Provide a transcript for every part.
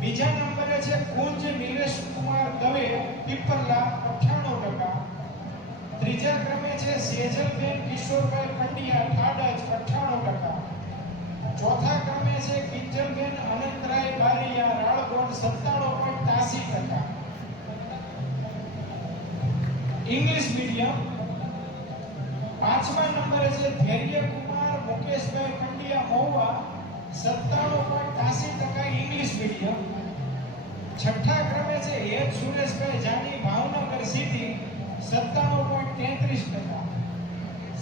બીજા નંબરે છે કુંજ નિલેશ કુમાર દવે પીપરલા 98%. ત્રીજા ક્રમે છે સેજલબેન કિશોરભાઈ પંડ્યા ઠાડજ 98%. ચોથા ક્રમે છે કિંજલબેન અનંતરાય બારિયા રાળગોંડ 97.83%. ઇંગ્લિશ મીડિયમ પાંચમા નંબરે છે ધૈર્યકુમાર મુકેશભાઈ પંડ્યા મહુવા 97.83% ઇંગ્લિશ મીડિયમ. છઠ્ઠા ક્રમે છે એચ સુરેશભાઈ જાની ભાવનગર સિટી 97.33%.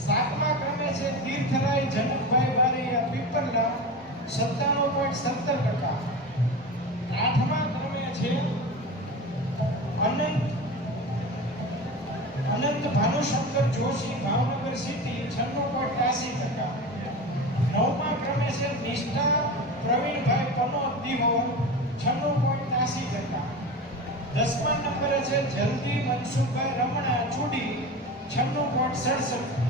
સાતમા ક્રમે છે તીર્થરાય જનકભાઈ બારિયા પીપરલા 97.17%. આઠમા ક્રમે છે અનંત ભાનુશંકર જોશી ભાવનગર સિટી 96.83%. નવમા ક્રમે છે નિષ્ઠા પ્રવીણભાઈ પનોત દિહોર 96.83%. દસમા નંબરે છે જલ્દી મનસુખભાઈ રમણા ચુડી 96.67%.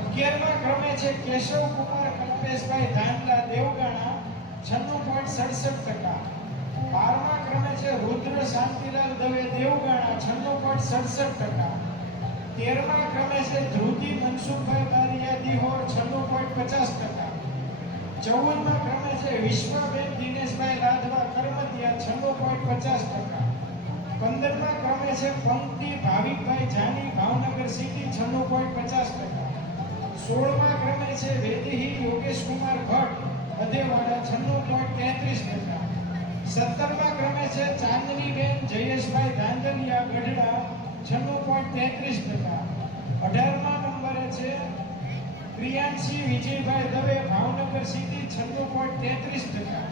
અગિયારમા ક્રમે છે કેશવ કુમાર કલ્પેશભાઈ ધાનલા દેવગાણા 96.67%. બારમા ક્રમે છે રુદ્ર શાંતિલાલ દવે દેવગાણા 96.67%. તેરમા ક્રમે છે ધ્રુતિ મનસુખભાઈ બારિયા દિહોર 96.50%. ચૌદમા ક્રમે છે વિશ્વાબેન દિનેશભાઈ લાધવા કરમતિયા 96.50%. 15મા ક્રમે છે પંક્તિ ભાવિકભાઈ જાની ભાવનગર સિટી 96.50%. 16મા ક્રમે છે વેદિહી યોગેશ કુમાર ભટ્ટ અદેવાડા 96.33%. 17મા ક્રમે છે ચાંદનીબેન જયેશભાઈ ધાંધલિયા ગઢડા 96.33%. 18મા નંબરે છે પ્રિયાંશી વિજયભાઈ દવે ભાવનગર સિટી 96.33%.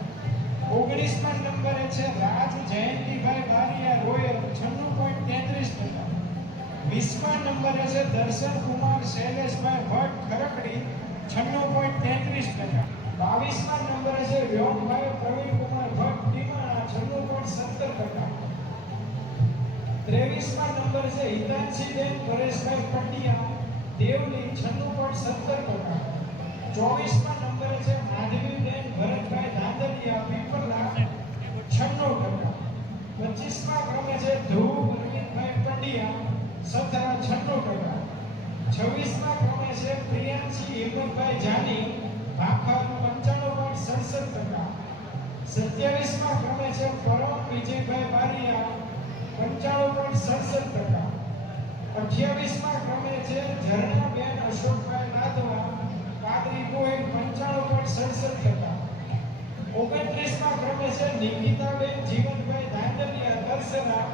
19મા નંબરે છે રાજ જયંતિભાઈ બારિયા રોયલ 96.33%. 20મા નંબરે છે દર્શન કુમાર શૈલેષભાઈ ભટ્ટ ખરકડી 96.33%. 22મા નંબરે છે વ્યોમભાઈ પ્રવીણ કુમાર ભટ્ટ ટીમાણા 96.17%. 23મા નંબરે છે હિતાંશીબેન પરેશભાઈ પંડ્યા દેવલી 96.17%. 24મા નંબરે છે માધવીબેન ભરતભાઈ ધાંધલિયા પીપરલા 96%. 25મા ક્રમે છે ધ્રુવ અરવિંદભાઈ પંડ્યા સતરા 96%. 26મા ક્રમે છે પ્રિયાંશી હિંમતભાઈ જાની ભાખર 95.67%. 27મા ક્રમે છે પરમ વિજયભાઈ બારિયા 95.67%. 28મા ક્રમે છે ઝરણાબેન અશોકભાઈ નાદવા કાદરી ગોહિલ 95.67%. 29મા ક્રમે છે નિકિતાબેન જીવનભાઈ ધાંધલિયા દર્શના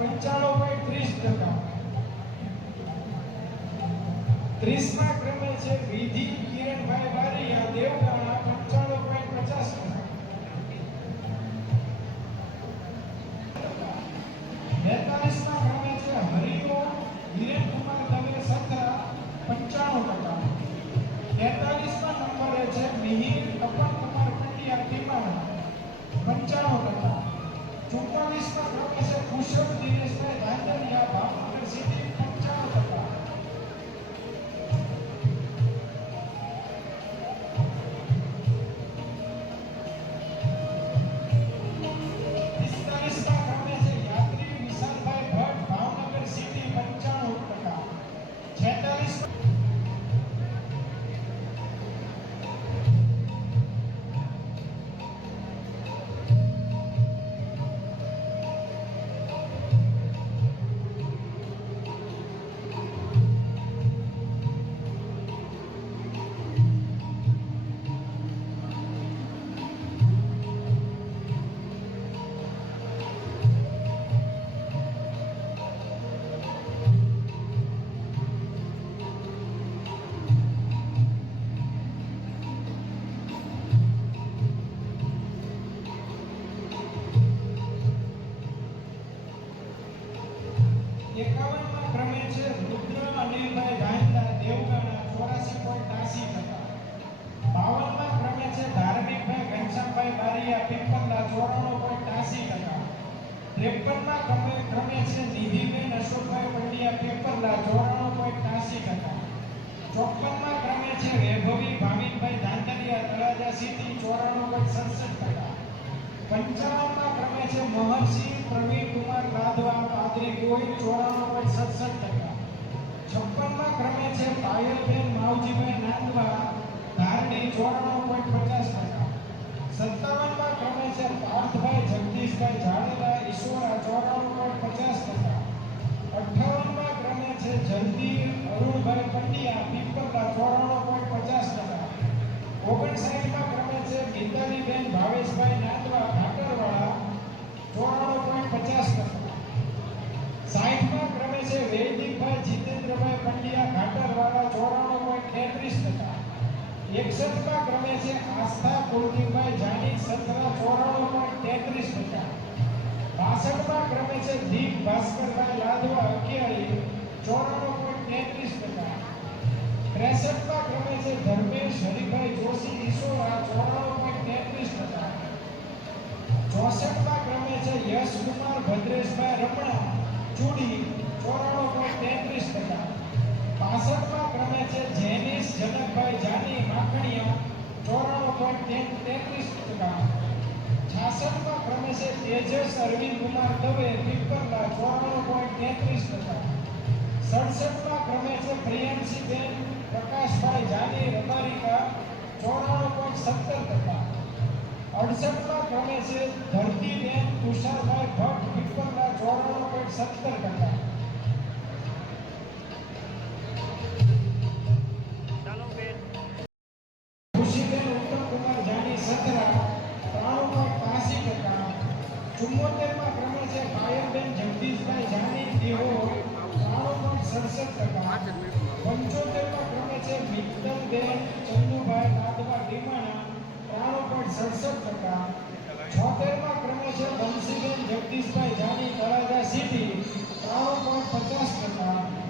95.30%. 30મા ક્રમે છે વિધિ કિરણભાઈ બારિયા દેવગાણા 95.50%. 42મા ક્રમે છે હરિઓમ હિરેનકુમાર દવે સત્રા 95%. 43મા નંબરે છે મિહિર અપનકુમાર પંડ્યા ટીમાણા 95%. 44મા ક્રમે છે કુશળ દિનેશભાઈ ધાંધલિયા ભાવનગર સિટી 95%. 45મા ક્રમે છે યાત્રી વિશાલભાઈ ભટ્ટ ભાવનગર સિટી 95%. 46મા 53માં ક્રમે છે નિધિબેન અશોકભાઈ પંડ્યા પેપરલા 94.80%. 54માં ક્રમે છે વૈભવી ભાવિનભાઈ ધાંધલિયા તળાજા સિટી 94.67%. 55માં ક્રમે છે મહર્ષિ પ્રવીણ કુમાર રાધવા પાદરી ગોહિલ 94.67%. 56માં ક્રમે છે પાયલબેન માવજીભાઈ નાંદવા ધારણી 94.50%. 57માં ક્રમે છે પાર્થભાઈ જગદીશભાઈ જાડેલા ઈશ્વરા 94.50%. 58માં ક્રમે છે જલ્દી અરુણભાઈ પંડ્યા પીપલના 94.50%. 59માં ક્રમે છે ગીતાલીબેન ભાવેશભાઈ નાંદવા ભાકરવાડા 94.50%. 60માં ક્રમે છે વૈદિકભાઈ જીતેન્દ્રભાઈ પંડ્યા ઘાટરવાડા 94.33%. 61માં ક્રમે છે આસ્થા કુલદીપભાઈ જાની સત્રા 94.33%. 62માં ક્રમે છે દીપ ભાસ્કરભાઈ લાદવા અગિયારી 94.33%. 63માં ક્રમે છે ધર્મેશ હરિભાઈ જોશી ઈસોરા 94.33%. 64માં ક્રમે છે યશકુમાર ભદ્રેશભાઈ રમણા ચૂડી 94.33%. 65માં ક્રમે છે જેનિસ જનકભાઈ જાની માખણીયા 94.33%. 66માં ક્રમે છે તેજસ અરવિંદ કુમાર દવે પીપલના 94.33%. 67માં ક્રમે છે પ્રિયંશીબેન પ્રકાશભાઈ જાની રબારિકા 94.70%. 68માં ક્રમે છે ધરતીબેન તુષારભાઈ ભટ્ટ પીપલના 94.70%. ખુશીબેન ઉત્તમકુમાર જાની સત્રા 93.85%. 74માં ક્રમે છે પાયલબેન જગદીશભાઈ જાની દેવો 93.67%. 75માં ક્રમે છે મિત્તલબેન ચંદુભાઈ નાદવા ડીમાણા 93.67%. 76માં ક્રમે છે બંસીબેન જગદીશભાઈ જાની તળાજા સિટી 93.50%.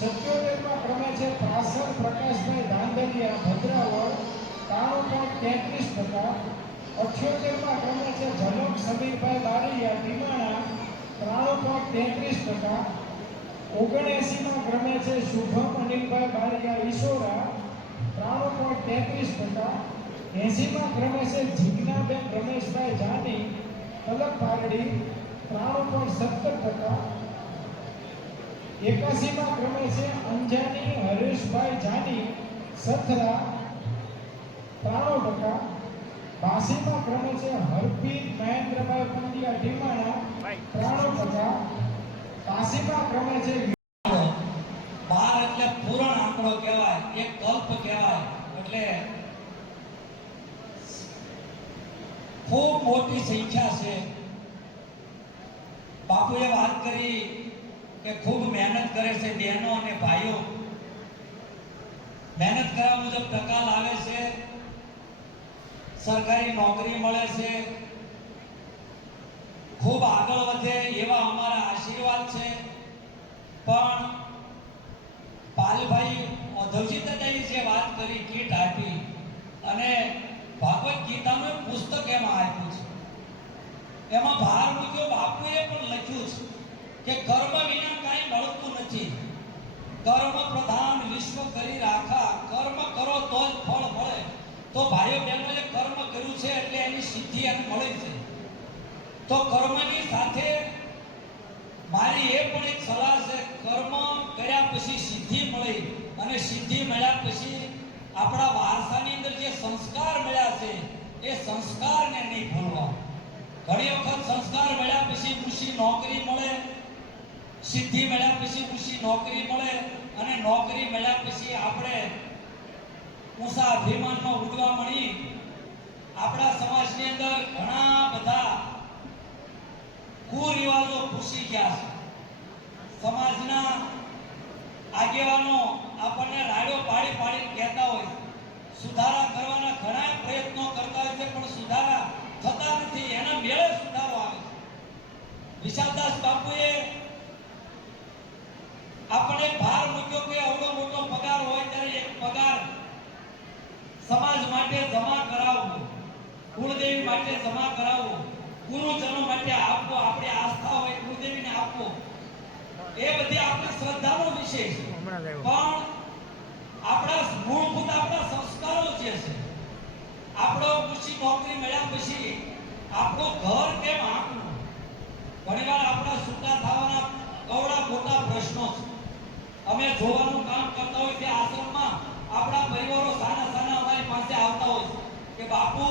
77માં ક્રમે છે પ્રાસર પ્રકાશભાઈ ધાંધલિયા ભદ્રાવળ 93.33%. 78માં ક્રમે છે ઝલક સમીરભાઈ બારૈયા ટીમાણા 93.33%. 79માં ક્રમે છે શુભમ અનિલભાઈ બારૈયા ઈશોરા 93.33%. 80માં ક્રમે છે જીજ્ઞાબેન રમેશભાઈ જાની તલક પારડી 93.70%. 81માં ક્રમે છે અંજાની હરેશભાઈ જાની સથરા 93%. 82માં ક્રમે છે હરપીત મહેન્દ્રભાઈ પંડ્યા ઢીમાણા 93%. 85માં ક્રમે છે 12 એટલે પૂરણ આંકડો કહેવાય, એક કલ્પ કહેવાય. એટલે ખૂબ મોટી સંખ્યા છે. બાપુએ વાત કરી કે ખૂબ મહેનત કરે છે બહેનો અને ભાઈઓ. મહેનત કરવા મુજબ ટકા લાવે છે, સરકારી નોકરી મળે છે, ખૂબ આગળ વધે એવા અમારા આશીર્વાદ છે. પણ પાલભાઈ ઓધવજી દાદાએ જે વાત કરી કીટ આપી અને ભાગવત ગીતાનું પુસ્તક એમાં આપ્યું છે, એમાં ભાર મૂક્યો. બાપુએ પણ લખ્યું છે કે કર્મ વિના કાંઈ મળતું નથી. કર્મ પ્રધાન વિશ્વ કરી રાખા, કર્મ કરો તો જ ફળ મળે. તો ભાઈઓ બહેનોએ કર્મ કર્યું છે એટલે એની સિદ્ધિ એને મળે છે. તો કર્મની સાથે મારી એ પણ એક સલાહ છે, કર્મ કર્યા પછી સિદ્ધિ મળી અને સિદ્ધિ મળ્યા પછી આપણા વારસાની અંદર જે સંસ્કાર મળ્યા છે એ સંસ્કારને નહીં ભૂલવા. ઘણી વખત સંસ્કાર મળ્યા પછી ઊંચી નોકરી મળે, સિદ્ધિ મળ્યા પછી ઊંચી નોકરી મળે અને નોકરી મળ્યા પછી આપણે ઊંચા અભિમાનમાં ઉડવા મળી. આપણા સમાજની અંદર ઘણા બધા કુરિવાજો ઘૂસી ગયા છે. સમાજના આગેવાનો આપણને રાડો પાડી પાડી કહેતા હોય, સુધારા કરવાના ઘણા પ્રયત્નો કરતા હોય છે, પણ સુધારા થતા નથી. એના મેળે સુધારો આવે છે. વિશાલદાસ બાપુએ આપણે ભાર મૂક્યો કે આવડો મોટો પગાર હોય ત્યારે એક પગાર સમાજ માટે જમા કરાવવો, કુળદેવી માટે જમા કરાવવો, ગુરુજનો માટે આપવો, આપણી આસ્થા હોય ગુરુદેવીને આપવો, એ બધી આપણી શ્રદ્ધાનો વિષય છે. પણ આપણા મૂળભૂત આપણા સંસ્કારો જે છે, આપણો ઊંચી નોકરી મળ્યા પછી આપણું ઘર કેમ આંકવું, ઘણીવાર આપણા છૂટા થવાના કવડા મોટા પ્રશ્નો છે. અમે જોવાનું કામ કરતા હોય તે આશ્રમમાં આપણા પરિવારો સાના સાના અમારી પાસે આવતા હોય કે બાપુ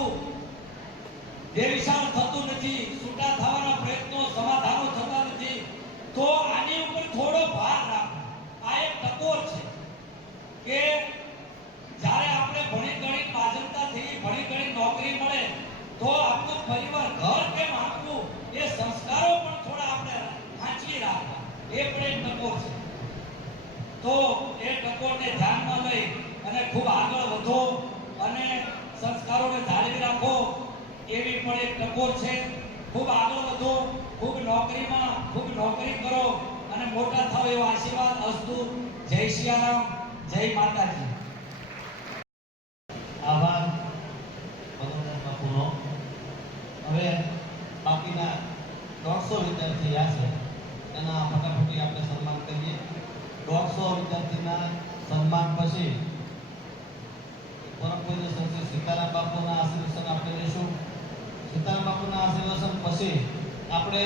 દેવીશાળ થતું નથી, છૂટા થવાના પ્રયત્નો સમાધાનો થતા નથી, તો આની ઉપર થોડો ભાર રાખો. આ એક ટકોર છે કે જ્યારે આપણે ભણી ગણી પાજનતાથી ભણી ગણી નોકરી મળે તો આપણું પરિવાર ઘર કેમ આંકવું, એ સંસ્કારો પણ થોડા આપણે સાચવી રાખવા, એ પણ એક ટકોર છે. તો એ ટકોરને ધ્યાનમાં લઈ અને ખૂબ આગળ વધો અને સંસ્કારોને જાળવી રાખો, એવી પણ એક ટકોર છે. ખૂબ આગળ વધો, ખૂબ નોકરીમાં ખૂબ નોકરી કરો અને મોટા થાવ એવો આશીર્વાદ અસ્તુ. જય સિયારામ, જય માતાજી. આભાર ભગવાન બાપુનો. હવે બાકીના 150 વિદ્યાર્થી આ છે એના ફટાફટી આપણે સન્માન કરીએ. 150 વિદ્યાર્થીના સન્માન પછી પરમ પૂજ્ય સંત સીતારામ બાપુના આશીર્વાદ આપણે લઈશું. સીતારામ બાપુના આશીર્વાદ પછી આપણે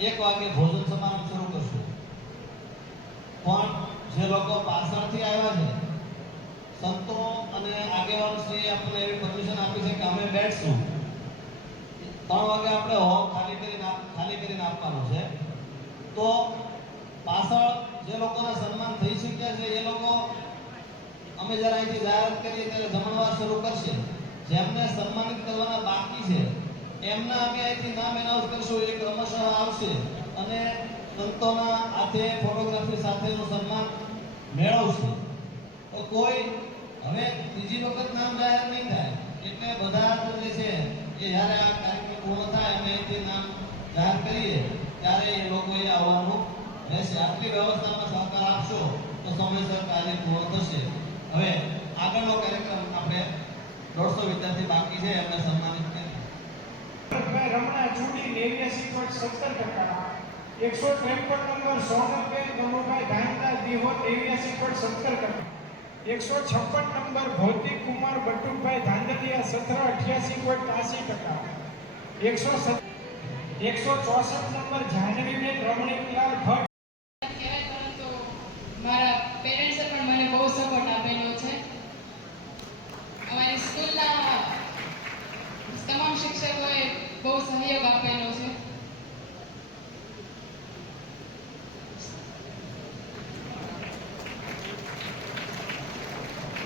1 વાગે ભોજન સમારંભ શરૂ કરશું. પણ જે લોકો પાછળથી આવ્યા છે, સંતો અને આગેવાનશ્રીએ આપણને એવી પરમિશન આપી છે કે અમે બેઠશું. 3 વાગે આપણે હોલ ખાલી કરીને આપવાનું છે. તો પાછળ જે લોકોના સન્માન થઈ શક્યા છે એ લોકો અમે જ્યારે અહીંથી જાહેરાત કરીએ ત્યારે જમણવાર શરૂ કરશે. જેમને સન્માનિત કરવાના બાકી છે એમના અમે અહીંથી નામ એનાઉન્સ કરશું, એ ક્રમશઃ આવશે અને સંતોના હાથે ફોટોગ્રાફી સાથેનું સન્માન મેળવશે. તો કોઈ હવે ત્રીજી વખત નામ જાહેર નહીં થાય, એટલે બધા જે છે એ જ્યારે આ કાર્યક્રમ પૂર્ણ થાય અને અહીંથી નામ જાહેર કરીએ ત્યારે એ લોકોએ આવવાનું રહેશે. આટલી વ્યવસ્થામાં સહકાર આપશો તો સમયસર કાર્ય પૂર્ણ થશે. હવે આગળનો કાર્યક્રમ આપણે 150 વિદ્યાર્થી બાકી છે એમને સન્માનિત કરીએ. રમણા જુડી 89.70%, 153 નંબર સોનલબેન ગમુભાઈ ધાંગધા દિહોર 89.70%, 156 નંબર ભૌતિક કુમાર બટુકભાઈ ધાંધલિયા 1788.83%, 164 નંબર જાહ્નવીબેન રમણીકલાલ ભટ્ટ. કહેવાય, પરંતુ મારા પેરેન્ટ્સે પણ મને બહુ સપોર્ટ આપેલો છે. અમારી સ્કૂલના તમામ શિક્ષકોએ બહુ સહયોગ આપેલો છે.